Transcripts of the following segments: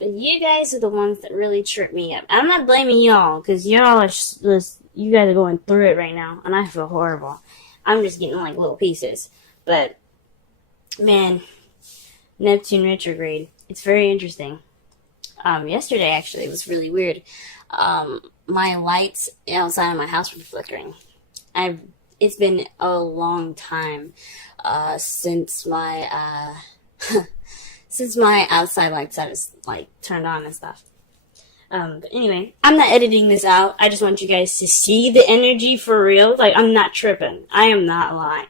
But you guys are the ones that really trip me up. I'm not blaming y'all, because y'all are just, you guys are going through it right now, and I feel horrible. I'm just getting like little pieces. But, man, Neptune retrograde. It's very interesting. Yesterday, actually, it was really weird. My lights outside of my house were flickering. It's been a long time, since my, since my outside lights are like turned on and stuff. But anyway, I'm not editing this out. I just want you guys to see the energy for real. Like, I'm not tripping. I am not lying.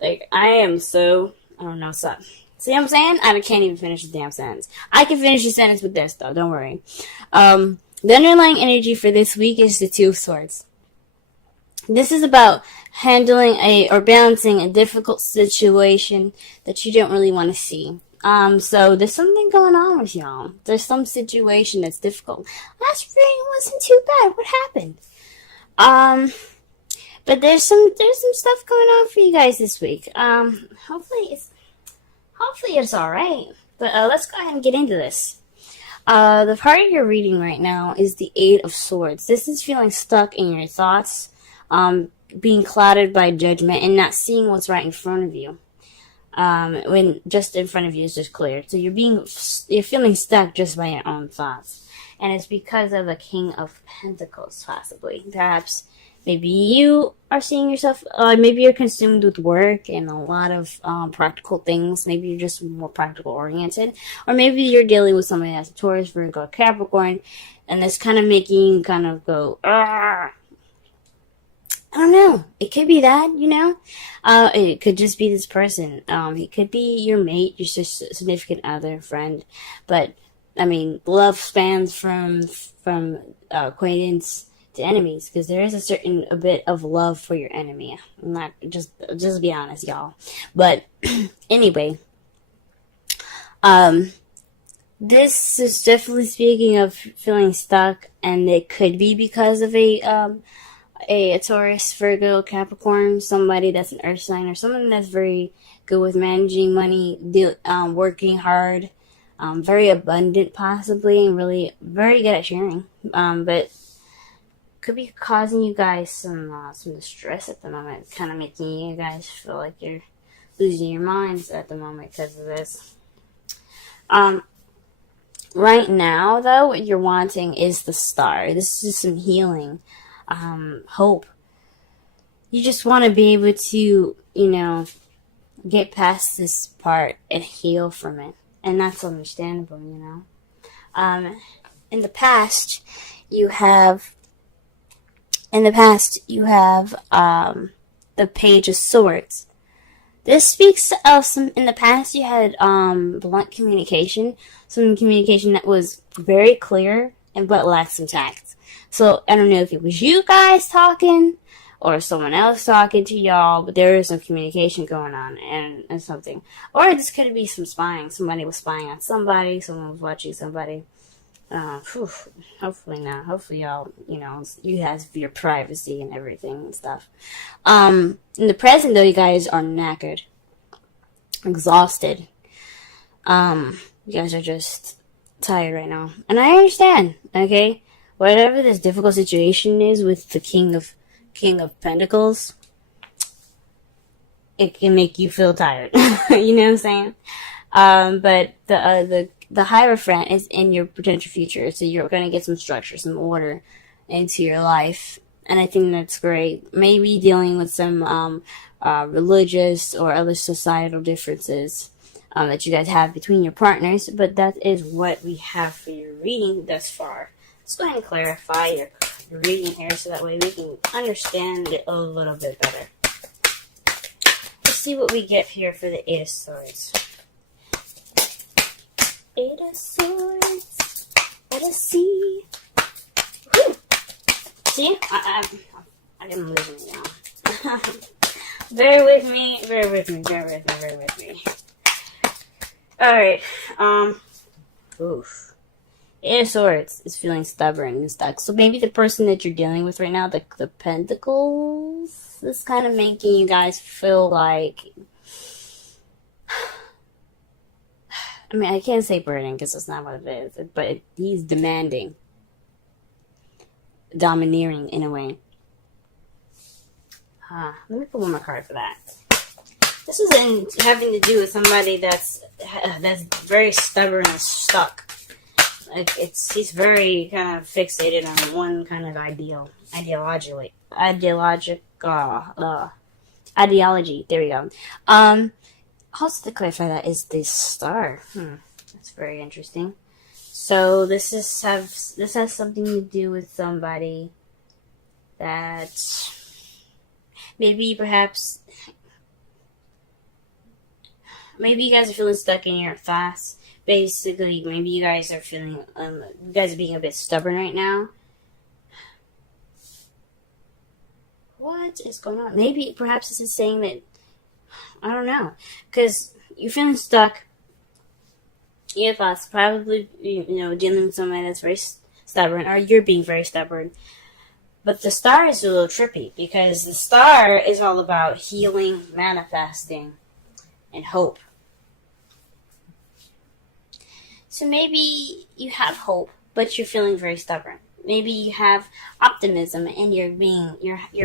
Like, I am so, I don't know, so. See what I'm saying? I can't even finish the damn sentence. I can finish the sentence with this, though. Don't worry. The underlying energy for this week is the Two of Swords. This is about handling or balancing a difficult situation that you don't really want to see. So there's something going on with y'all. There's some situation that's difficult. Last reading wasn't too bad. What happened? But there's some stuff going on for you guys this week. Hopefully it's alright. But let's go ahead and get into this. The part you're reading right now is the Eight of Swords. This is feeling stuck in your thoughts, being clouded by judgment, and not seeing what's right in front of you. When just in front of you is just clear. So you're feeling stuck just by your own thoughts. And it's because of the King of Pentacles, possibly. Perhaps maybe you are seeing yourself, maybe you're consumed with work and a lot of practical things. Maybe you're just more practical oriented. Or maybe you're dealing with somebody that's a Taurus, Virgo, Capricorn, and that's kind of making you kind of go, Argh. I don't know. It could be that, you know? It could just be this person. It could be your mate, your significant other, friend. But, I mean, love spans from acquaintance to enemies, because there is a bit of love for your enemy. I'm not, just be honest, y'all. But, anyway. This is definitely speaking of feeling stuck, and it could be because of a Taurus, Virgo, Capricorn, somebody that's an earth sign, or someone that's very good with managing money, working hard, very abundant possibly, and really very good at sharing. But could be causing you guys some distress at the moment, kind of making you guys feel like you're losing your minds at the moment because of this. Right now, though, what you're wanting is the Star. This is some healing. Hope. You just want to be able to, get past this part and heal from it. And that's understandable, In the past, you have the Page of Swords. This speaks of in the past you had, blunt communication. Some communication that was very clear but lacked some tact. So, I don't know if it was you guys talking or someone else talking to y'all, but there is some communication going on and something. Or this could be some spying. Somebody was spying on somebody. Someone was watching somebody. Hopefully not. Hopefully y'all, you have your privacy and everything and stuff. In the present, though, you guys are knackered. Exhausted. You guys are just tired right now. And I understand, okay? Whatever this difficult situation is with the King of Pentacles, it can make you feel tired. You know what I'm saying? But the Hierophant is in your potential future, so you're going to get some structure, some order into your life, and I think that's great. Maybe dealing with some religious or other societal differences that you guys have between your partners, but that is what we have for your reading thus far. Let's go ahead and clarify your reading here so that way we can understand it a little bit better. Let's see what we get here for the Eight of Swords. Eight of Swords. Let us see. Woo! See? I'm losing it now. Bear with me. Alright. Oof. Eight of Swords is feeling stubborn and stuck. So maybe the person that you're dealing with right now, the Pentacles, is kind of making you guys feel like I mean, I can't say burden because that's not what it is, but he's demanding, domineering in a way. Let me pull one more card for that. This is having to do with somebody that's very stubborn and stuck. Like he's very kind of fixated on one kind of ideology. There we go. Also to clarify, that is the star. That's very interesting. So this has something to do with somebody that maybe you guys are feeling stuck in your thoughts. Basically, maybe you guys are feeling, you guys are being a bit stubborn right now. What is going on? Maybe, perhaps this is saying that, I don't know, because you're feeling stuck. Your thoughts, probably, dealing with somebody that's very stubborn, or you're being very stubborn. But the star is a little trippy, because the star is all about healing, manifesting, and hope. So maybe you have hope, but you're feeling very stubborn. Maybe you have optimism, and your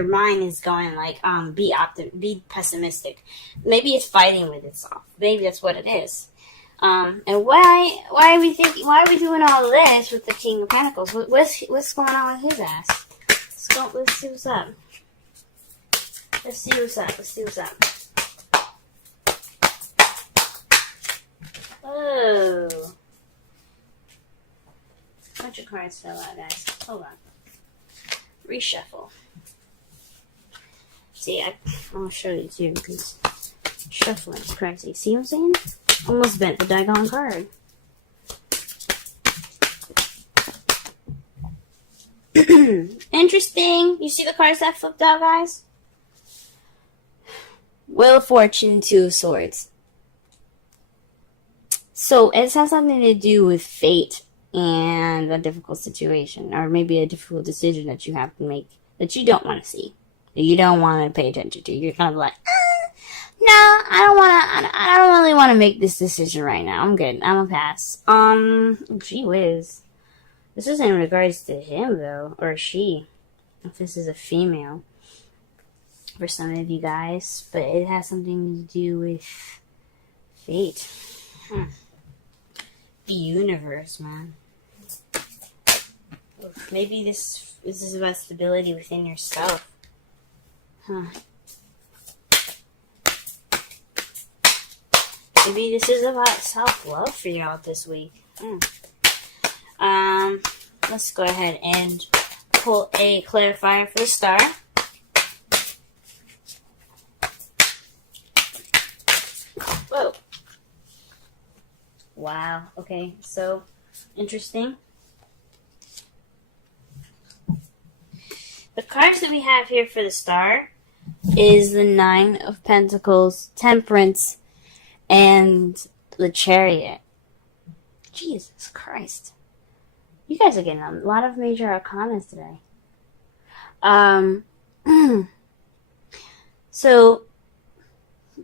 mind is going like, be pessimistic. Maybe it's fighting with itself. Maybe that's what it is. And why are we doing all of this with the King of Pentacles? What's going on with his ass? Let's see what's up. Let's see what's up. Oh. A bunch of cards fell out, guys. Hold on. Reshuffle. See, I'll show you too, because shuffling is crazy. See what I'm saying? Almost bent the daggone card. Interesting. You see the cards that flipped out, guys? Wheel of Fortune, Two of Swords. So it has something to do with fate and a difficult situation, or maybe a difficult decision that you have to make that you don't want to see, that you don't want to pay attention to. You're kind of like, no, I don't really want to make this decision right now. I'm good. I'm gonna pass. Gee whiz. This is in regards to him, though, or she, if this is a female, for some of you guys, but it has something to do with fate. The universe, man. Maybe this is about stability within yourself. Maybe this is about self-love for y'all this week. Let's go ahead and pull a clarifier for the star. Whoa. Wow. Okay, so interesting. The cards that we have here for the star is the Nine of Pentacles, Temperance, and the Chariot. Jesus Christ. You guys are getting a lot of major arcanas today. So,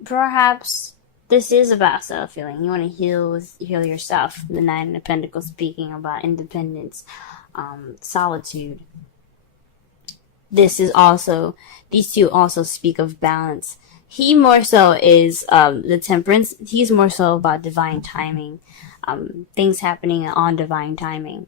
perhaps this is about self-healing. You want to heal yourself. The Nine of Pentacles speaking about independence, solitude. These two also speak of balance. He more so is the Temperance. He's more so about divine timing. Things happening on divine timing.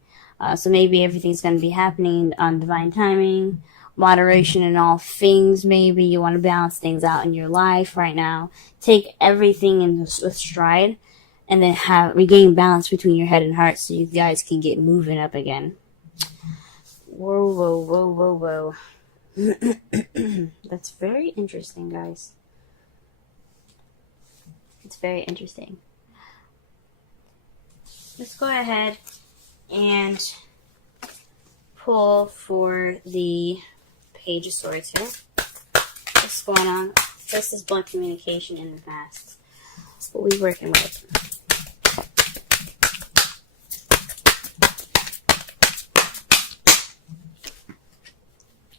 So maybe everything's going to be happening on divine timing. Moderation in all things, maybe. You want to balance things out in your life right now. Take everything with stride. And then regain balance between your head and heart so you guys can get moving up again. Whoa. That's very interesting, guys. It's very interesting. Let's go ahead and pull for the Page of Swords here. What's going on? This is blunt communication in the past. What we working with.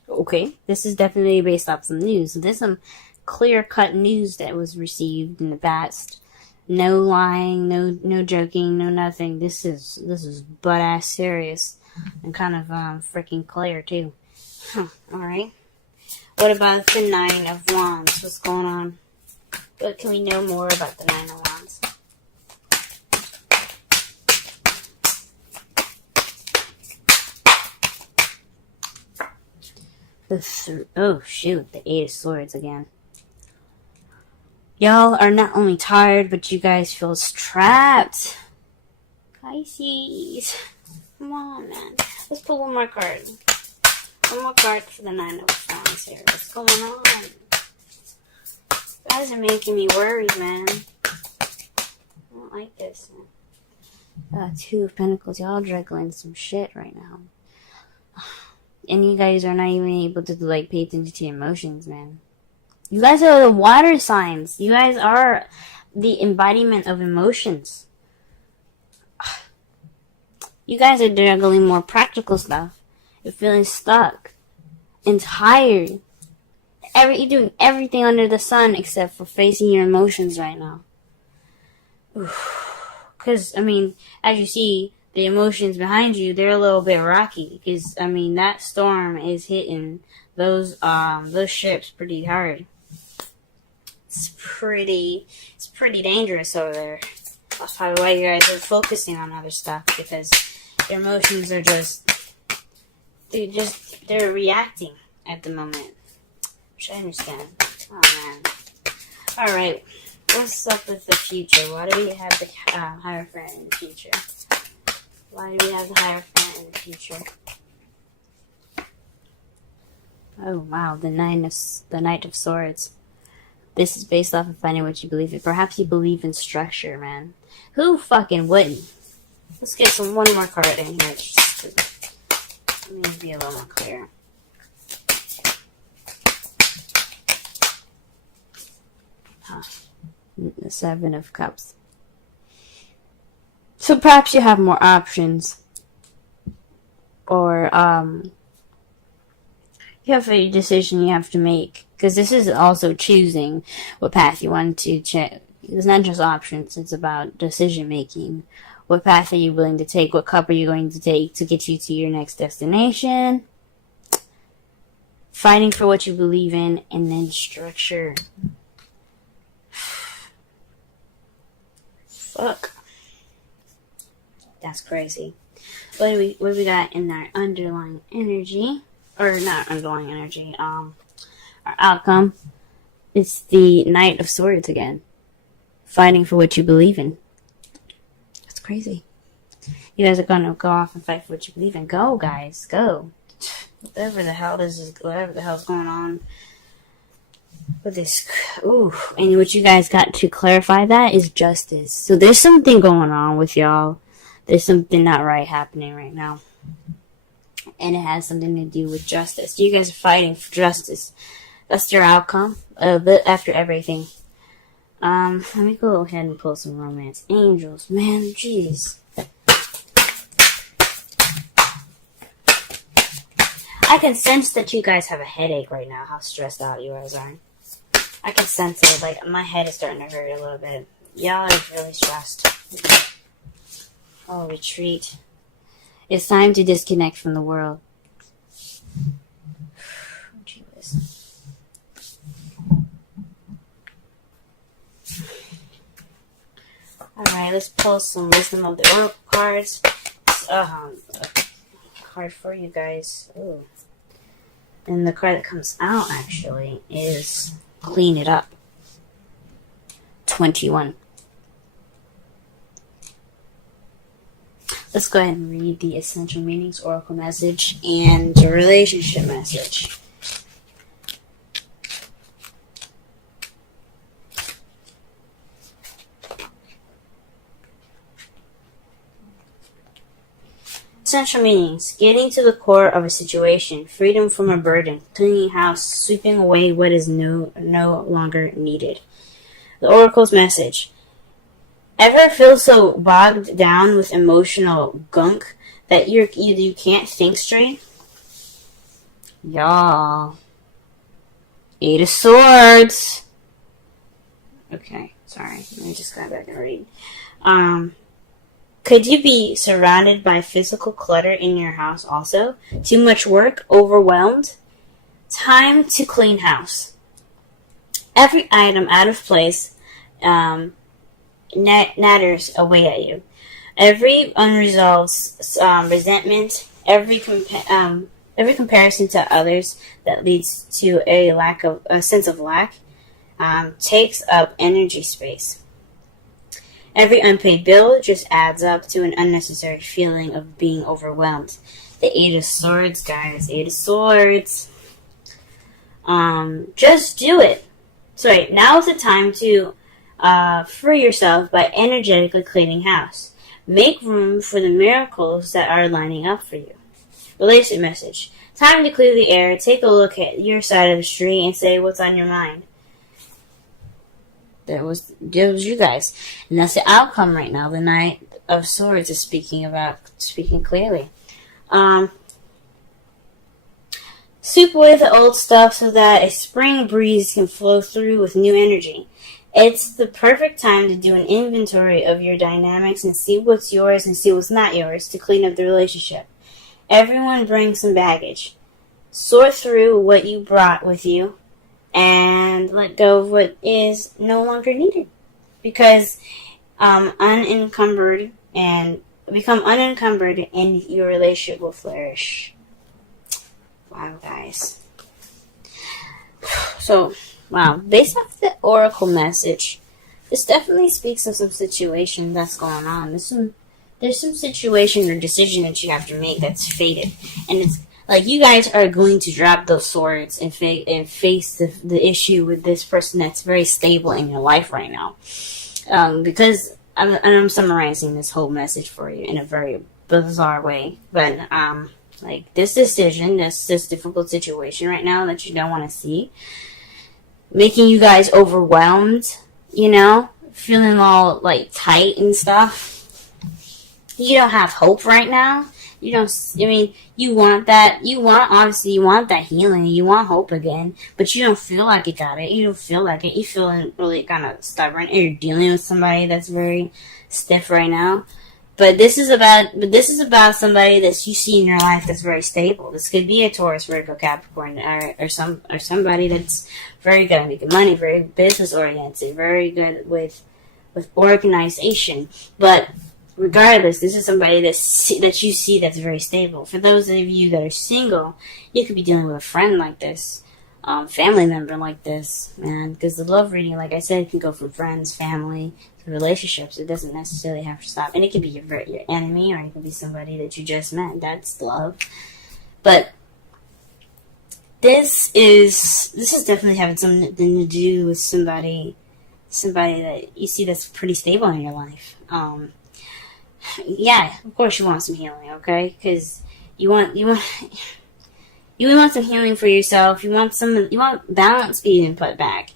Okay, this is definitely based off some news. So there's some clear-cut news that was received in the past No lying, no joking, no nothing. This is butt ass serious and kind of freaking clear too. Huh, alright. What about the Nine of Wands? What's going on? What can we know more about the Nine of Wands? Oh shoot, the Eight of Swords again. Y'all are not only tired, but you guys feel trapped. Pisces. Come on, man. Let's pull one more card. One more card for the Nine of Wands here. What's going on? You guys are making me worried, man. I don't like this. Two of Pentacles. Y'all juggling some shit right now. And you guys are not even able to, like, pay attention to your emotions, man. You guys are the water signs. You guys are the embodiment of emotions. You guys are juggling more practical stuff. You're feeling stuck and tired. You're doing everything under the sun except for facing your emotions right now. Because, I mean, as you see, the emotions behind you, they're a little bit rocky. Because, I mean, that storm is hitting those ships pretty hard. It's pretty dangerous over there. That's probably why you guys are focusing on other stuff, because your emotions are they're reacting at the moment. Which I understand. Oh man. Alright. What's up with the future? Why do we have the Hierophant in the future? Why do we have the Hierophant in the future? Oh wow, the Knight of Swords. This is based off of finding what you believe in. Perhaps you believe in structure, man. Who fucking wouldn't? Let's get one more card in here. Let me be a little more clear. The Seven of Cups. So perhaps you have more options. Or, you have a decision you have to make. Because this is also choosing what path you want to check. It's not just options, it's about decision making. What path are you willing to take? What cup are you going to take to get you to your next destination? Fighting for what you believe in, and then structure. Fuck. That's crazy. What do we got in our underlying energy? Or not underlying energy, our outcome. It's the Knight of Swords again. Fighting for what you believe in. That's crazy. You guys are gonna go off and fight for what you believe in. Go, guys, go. Whatever the hell's going on with this. Ooh, and what you guys got to clarify that is justice. So there's something going on with y'all. There's something not right happening right now. And it has something to do with justice. You guys are fighting for justice. That's your outcome after everything. Let me go ahead and pull some romance angels. Man, jeez. I can sense that you guys have a headache right now, how stressed out you guys are. I can sense it. Like, my head is starting to hurt a little bit. Y'all are really stressed. Oh, retreat. It's time to disconnect from the world. Jeez. Alright, let's pull some Wisdom of the Oracle cards. A card for you guys. Ooh. And the card that comes out, actually, is Clean It Up. 21. Let's go ahead and read the Essential Meanings, Oracle Message, and the Relationship Message. Essential Meanings. Getting to the core of a situation. Freedom from a burden. Cleaning house. Sweeping away what is no longer needed. The Oracle's Message. Ever feel so bogged down with emotional gunk that you can't think straight? Y'all. Eight of Swords. Okay, Sorry, let me just go back and read. Could you be surrounded by physical clutter in your house also? Too much work? Overwhelmed? Time to clean house. Every item out of place natters away at you. Every unresolved resentment, every comparison to others that leads to a sense of lack, takes up energy space. Every unpaid bill just adds up to an unnecessary feeling of being overwhelmed. The Eight of Swords, guys. Eight of Swords. Just do it. So now is the time to free yourself by energetically cleaning house. Make room for the miracles that are lining up for you. Relationship message. Time to clear the air. Take a look at your side of the street and say what's on your mind. That was you guys. And that's the outcome right now. The Knight of Swords is speaking clearly. Sweep away the old stuff so that a spring breeze can flow through with new energy. It's the perfect time to do an inventory of your dynamics and see what's yours and see what's not yours to clean up the relationship. Everyone brings some baggage. Sort through what you brought with you and let go of what is no longer needed. Because become unencumbered and your relationship will flourish. Wow, guys. So, wow. Based off the oracle message, this definitely speaks of some situation that's going on. There's some situation or decision that you have to make that's fated. And it's like you guys are going to drop those swords and face the issue with this person that's very stable in your life right now. Because I'm summarizing this whole message for you in a very bizarre way. But, like this decision, this difficult situation right now that you don't want to see, making you guys overwhelmed, feeling all like tight and stuff. You don't have hope right now. You want that healing. You want hope again, but you don't feel like you got it. You don't feel like it. You're feeling really kind of stubborn, and you're dealing with somebody that's very stiff right now. But this is about somebody that you see in your life that's very stable. This could be a Taurus, Virgo, Capricorn, or somebody that's very good at making money, very business oriented, very good with organization. But regardless, this is somebody that you see that's very stable. For those of you that are single, you could be dealing with a friend like this, family member like this, man. Because the love reading, like I said, can go from friends, family, to relationships. It doesn't necessarily have to stop. And it could be your enemy, or it could be somebody that you just met. That's love. But this is definitely having something to do with somebody that you see that's pretty stable in your life. Yeah, of course you want some healing, okay? Because you want some healing for yourself. You want balance being put back.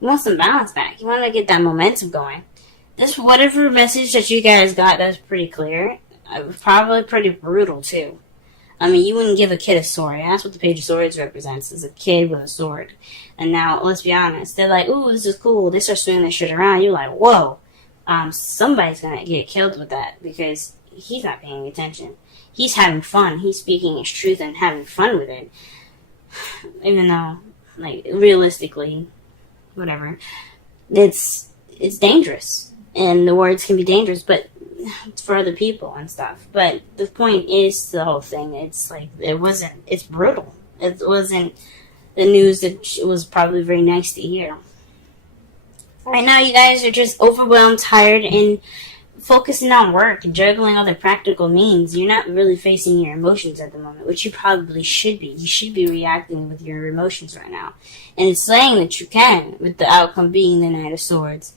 You want some balance back. You want to get that momentum going. This whatever message that you guys got, that's pretty clear. Probably pretty brutal too. I mean, you wouldn't give a kid a sword. That's what the Page of Swords represents, is a kid with a sword. And now, let's be honest, they're like, ooh, this is cool. They start swinging that shit around. You're like, whoa. Somebody's gonna get killed with that because he's not paying attention. He's having fun. He's speaking his truth and having fun with it. Even though, like, realistically, whatever, it's dangerous. And the words can be dangerous, but it's for other people and stuff. But the point is the whole thing. It's like, it's brutal. It wasn't the news that was probably very nice to hear. Right now, you guys are just overwhelmed, tired, and focusing on work and juggling other practical means. You're not really facing your emotions at the moment, which you probably should be. You should be reacting with your emotions right now. And it's saying that you can, with the outcome being the Knight of Swords.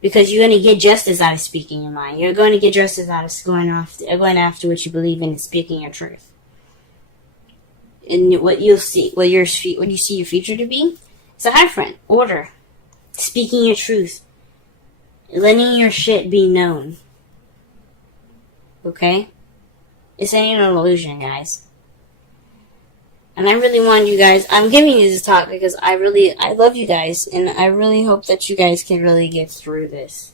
Because you're going to get justice out of speaking your mind. You're going to get justice out of going after what you believe in and speaking your truth. And what you see your future to be, is a high friend, order. Speaking your truth. Letting your shit be known. Okay? This ain't an illusion, guys. And I really want you guys, I'm giving you this talk because I love you guys, and I really hope that you guys can really get through this.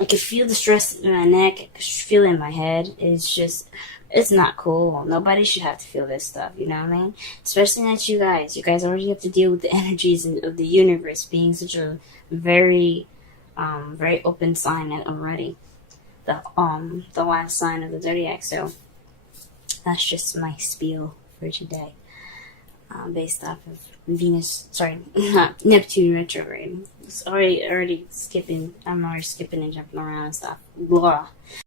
I can feel the stress in my neck, I can feel it in my head. It's not cool. Nobody should have to feel this stuff, you know what I mean? Especially not you guys. You guys already have to deal with the energies of the universe being such a very, very open sign already. The last sign of the zodiac. So that's just my spiel for today, based off of not Neptune retrograde. It's already skipping. I'm already skipping and jumping around and stuff. Blah.